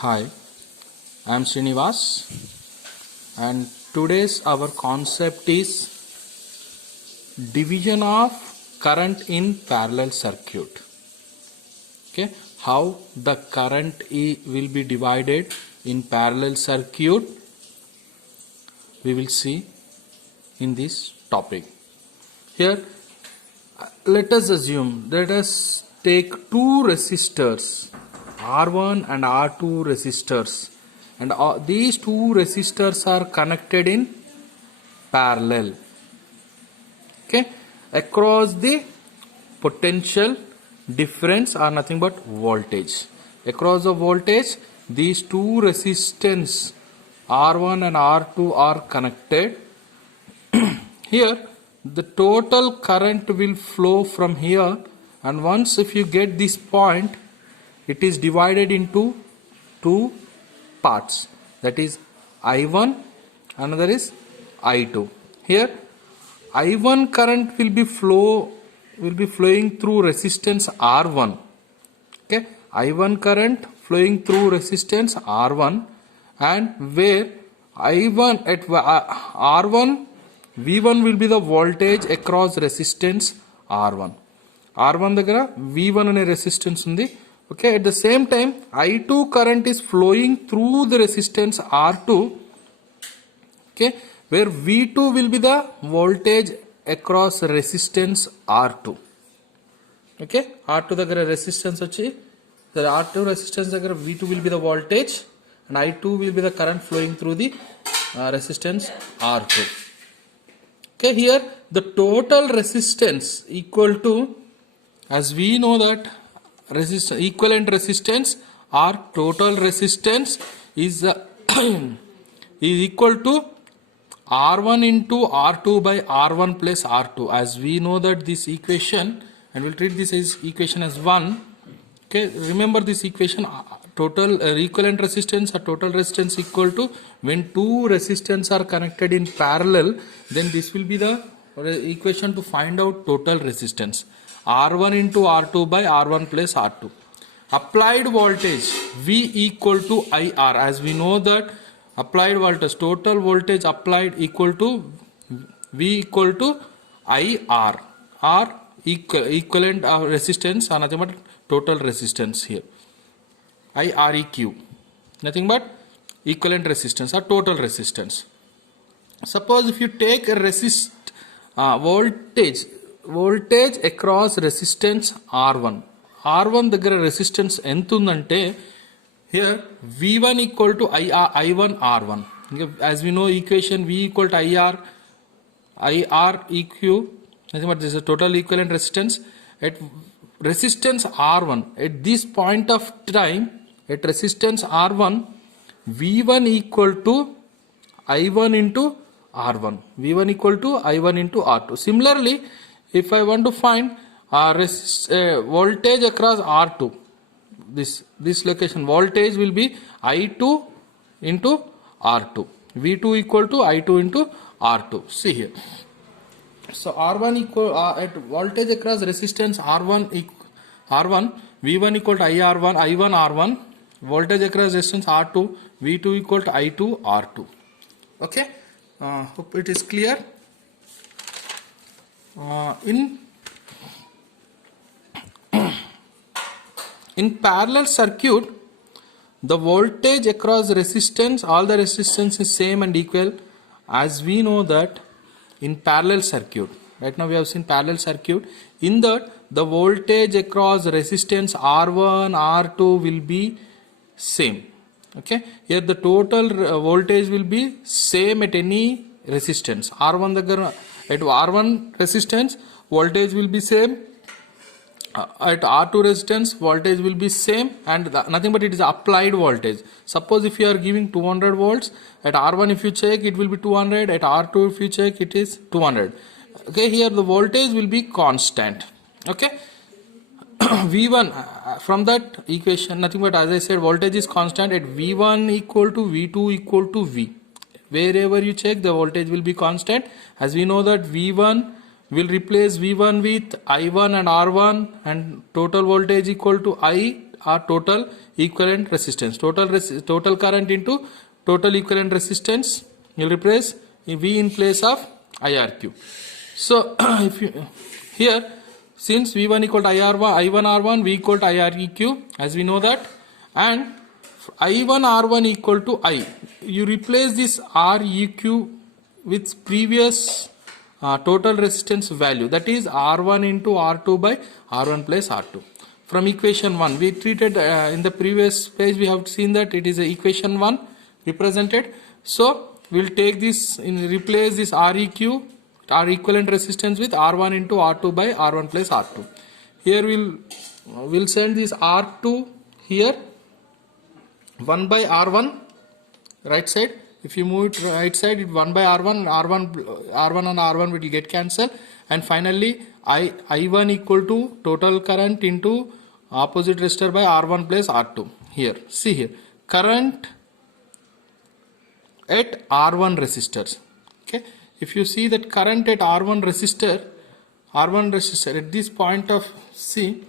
Hi, I am Srinivas, and today's our concept is division of current in parallel circuit. Okay, how the current will be divided in parallel circuit we will see in this topic. Here, let us take two resistors, R1 and R2 resistors, and these two resistors are connected in parallel. Okay, across the potential difference are nothing but voltage. Across the voltage, these two resistance R1 and R2 are connected. Here the total current will flow from here, and once if you get this point, it is divided into two parts, that is I1, another is I2. Here I1 current will be flowing through resistance R1. Okay, I1 current flowing through resistance R1, and where I1 at R1 V1 will be the voltage across resistance R1. R1 దగ్గర V1 అనే resistance ఉంది. Okay, at the same time I2 current is flowing through the resistance R2. Okay, where V2 will be the voltage across resistance R2. Okay, R2 దగ్గర resistance వచ్చి R2 resistance దగ్గర V2 will be the voltage and I2 will be the current flowing through the resistance R2. Okay, here the total resistance equal to, as we know that equivalent resistance or total resistance is is equal to R1 into R2 by R1 plus R2. As we know that this equation, and we'll treat this as equation as 1. Okay, remember this equation, total equivalent resistance or total resistance equal to, when two resistance are connected in parallel, then this will be the equation to find out total resistance, R1 into R2 by R1 plus R2. Applied voltage V equal to IR. As we know that applied voltage, total voltage applied equal to V equal to IR, or equivalent resistance or nothing but total resistance. Here IREQ, nothing but equivalent resistance or total resistance. Suppose if you take a voltage across resistance R1 దగ్గర resistance ఎంత ఉందంటే, here V1 equal to I1 R1. As we know equation V equal to IREQ, nothing but this is a total equivalent resistance. At resistance R1, at this point of time, at resistance R1, V1 equal to I1 into R1. V1 equal to I1 into R2. Similarly, if I want to find voltage across R2, this location, voltage will be I2 into R2. V2 equal to I2 into R2. See here. So R1 equal at voltage across resistance R1, V1 equal to I1 R1, voltage across resistance R2, V2 equal to I2 R2. Okay, hope it is clear. In parallel circuit, the voltage across resistance, all the resistance is same and equal. As we know that in parallel circuit, right now we have seen parallel circuit, in that the voltage across resistance R1 R2 will be same. Okay, here the total voltage will be same at any resistance. R1 దగ్గర at R1 resistance voltage will be same, at R2 resistance voltage will be same, and nothing but it is applied voltage. Suppose if you are giving 200 volts, at R1 if you check it will be 200, at R2 if you check it is 200. Okay, here the voltage will be constant. Okay, V1 from that equation, nothing but as I said, voltage is constant at V1 equal to V2 equal to V. Wherever you check, the voltage will be constant. As we know that V1 will replace V1 with I1 and R1, and total voltage equal to I or total equivalent resistance. Total current into total equivalent resistance. You'll replace V in place of IRQ. So if you here, since V1 equal to I1R1, V equal to IREQ, as we know that, and I1R1 equal to I, you replace this REQ with previous total resistance value, that is R1 into R2 by R1 plus R2. From equation 1, we treated in the previous page, we have seen that it is equation 1 represented. So we'll take this in, replace this REQ, R equivalent resistance, with R1 into R2 by R1 plus R2. Here we'll send this R2 here, 1 by R1 right side. If you move it right side, it 1 by R1 and R1 will get cancelled, and finally I1 equal to total current into opposite resistor by R1 plus R2. Here, see here, current at R1 resistors. Okay, if you see that current at R1 resistor at this point of C,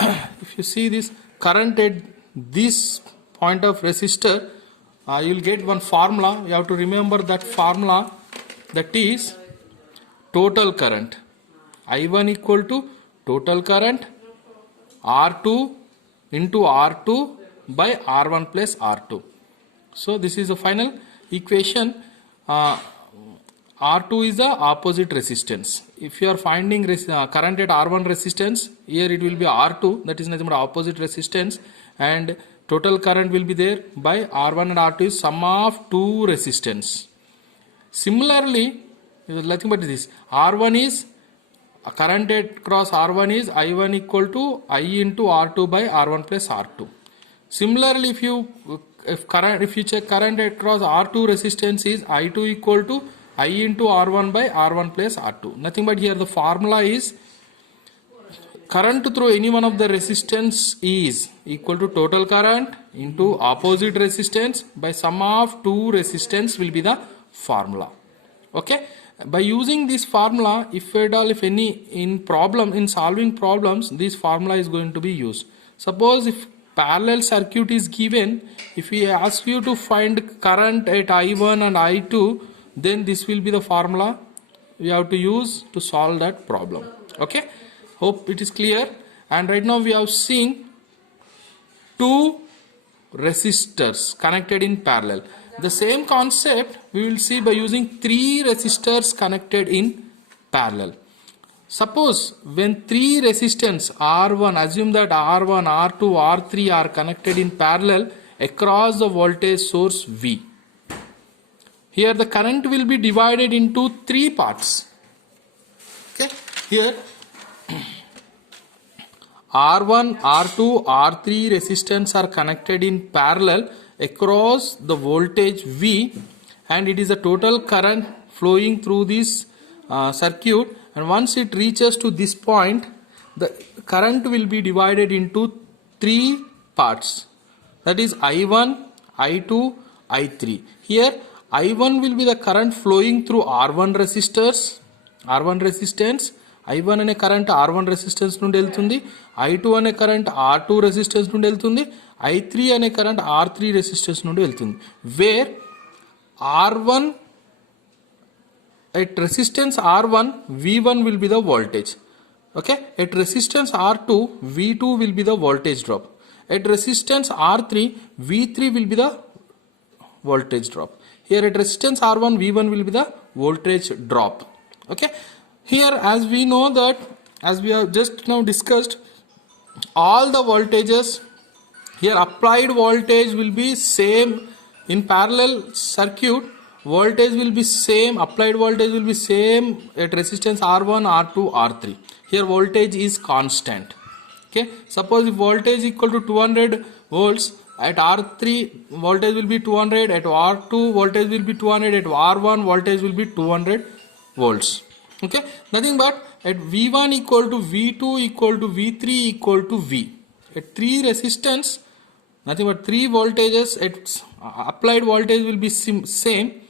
if you see this current at this point of resistor, you will get one formula. You have to remember that formula, that is total current. I1 equal to total current R2 into R2 by R1 plus R2. So this is the final equation. R2 is the opposite resistance. If you are finding current at R1 resistance, here it will be R2, that is nothing but opposite resistance, and total current will be there by R1 and R2 is sum of two resistance. Similarly, nothing but this, R1 is current at cross R1 is I1 equal to I into R2 by R1 plus R2. Similarly, if you check current across R2 resistance is I2 equal to I into R1 by R1 plus R2. Nothing but here the formula is current through any one of the resistance is equal to total current into opposite resistance by sum of two resistance will be the formula. Okay, by using this formula, if any in solving problems, this formula is going to be used. Suppose if parallel circuit is given, if we ask you to find current at I1 and I2, then this will be the formula we have to use to solve that problem. Okay, hope it is clear. And right now we have seen two resistors connected in parallel. The same concept we will see by using three resistors connected in parallel. Suppose when three resistance R1, assume that R1, R2, R3 are connected in parallel across the voltage source V. Here the current will be divided into three parts. Okay, here R1, R2, R3 resistance are connected in parallel across the voltage V, and it is a total current flowing through this circuit, and once it reaches to this point, the current will be divided into three parts, that is I1, I2, I3. Here I1 will be the current flowing through R1 resistance. I1 అనే current R1 resistance నుండి వెళ్తుంది, I2 అనే current R2 resistance నుండి వెళ్తుంది, I3 అనే current R3 resistance నుండి వెళ్తుంది. Where R1 at resistance R1 V1 will be the voltage. Okay, at resistance R2 V2 will be the voltage drop. At resistance R3 V3 will be the voltage drop. Here at resistance R1 V1 will be the voltage drop. Okay, here as we know that, as we have just now discussed, all the voltages here, applied voltage will be same in parallel circuit. Voltage will be same, applied voltage will be same at resistance R1, R2, R3. Here voltage is constant. Okay, suppose if voltage equal to 200 volts, at R3 voltage will be 200, at R2 voltage will be 200, at R1 voltage will be 200 volts. Okay, nothing but at V1 equal to V2 equal to V3 equal to V. At three resistance, nothing but three voltages, at applied voltage will be same.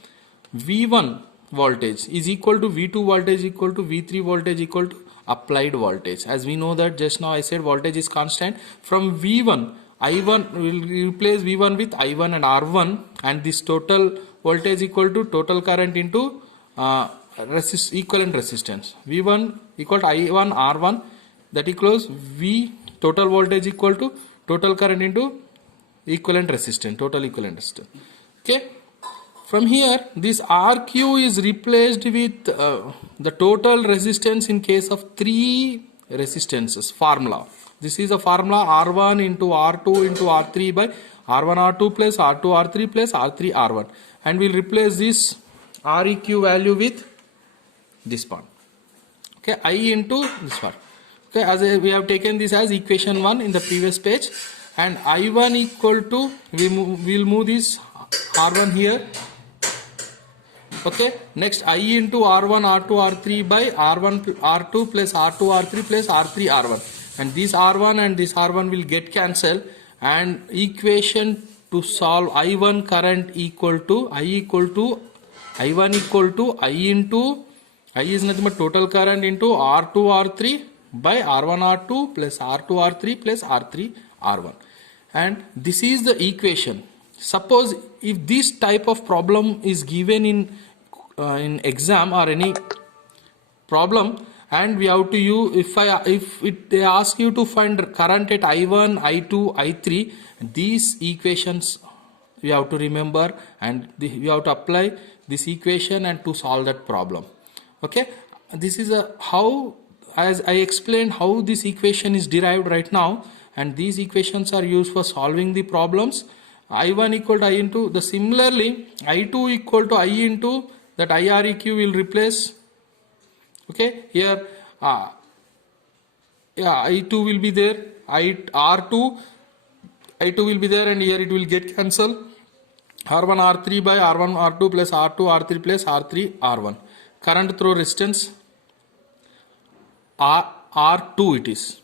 V1 voltage is equal to V2 voltage equal to V3 voltage equal to applied voltage. As we know that just now I said voltage is constant. From V1, I1 will replace V1 with I1 and R1, and this total voltage equal to total current into equivalent resistance. V1 equal to I1 R1, that equals V total voltage equal to total current into equivalent resistance, total equivalent resistance. Okay. From here, this RQ is replaced with the total resistance in case of 3 resistances formula. This is a formula R1 into R2 into R3 by R1 R2 plus R2 R3 plus R3 R1, and we'll replace this REQ value with this part. Okay, I into this part. Okay, as we have taken this as equation 1 in the previous page, and I1 equal to, we'll move this R1 here. Okay, next I into R1 R2 R3 by R1 R2 plus R2 R3 plus R3 R1, and this R1 and this R1 will get cancelled, and equation to solve I1 current equal to I1 equal to I into, I is nothing but total current into R2 R3 by R1 R2 plus R2 R3 plus R3 R1, and this is the equation. Suppose if this type of problem is given in exam or any problem, and we have to use, they ask you to find current at I1, I2, I3, these equations we have to remember, and we have to apply this equation and to solve that problem. Okay, this is how, as I explained, how this equation is derived right now, and these equations are used for solving the problems. I1 equal to I into, the similarly I2 equal to I into that IREQ will replace. Okay, here I2 will be there, R2 I2 will be there, and here it will get cancelled. R1 R3 by R1 R2 plus R2 R3 plus R3 R1. Current through resistance R2 it is.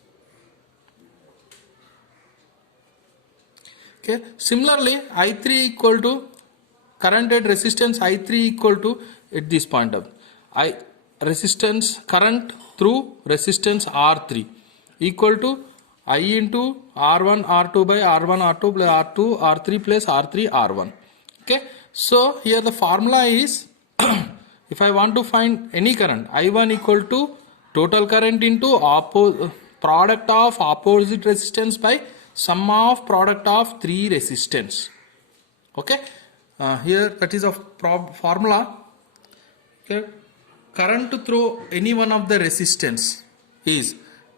Okay, similarly I3 equal to current at resistance I3 equal to, at this point of resistance current through resistance R3 equal to I into R1 R2 by R1 R2 plus R2 R3 plus R3 R1. Okay, so here the formula is if I want to find any current, I1 equal to total current into product of opposite resistance by sum of product of 3 resistance. Okay, here that is a formula. Okay, current through any one of the resistance is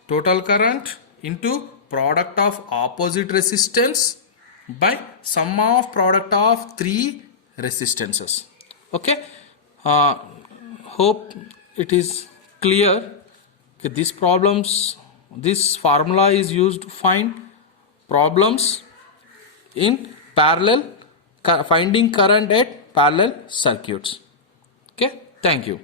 total current into product of opposite resistance by sum of product of 3 resistances. Okay, hope it is clear. Okay, this formula is used to find problems in parallel, finding current at parallel circuits. Okay, thank you.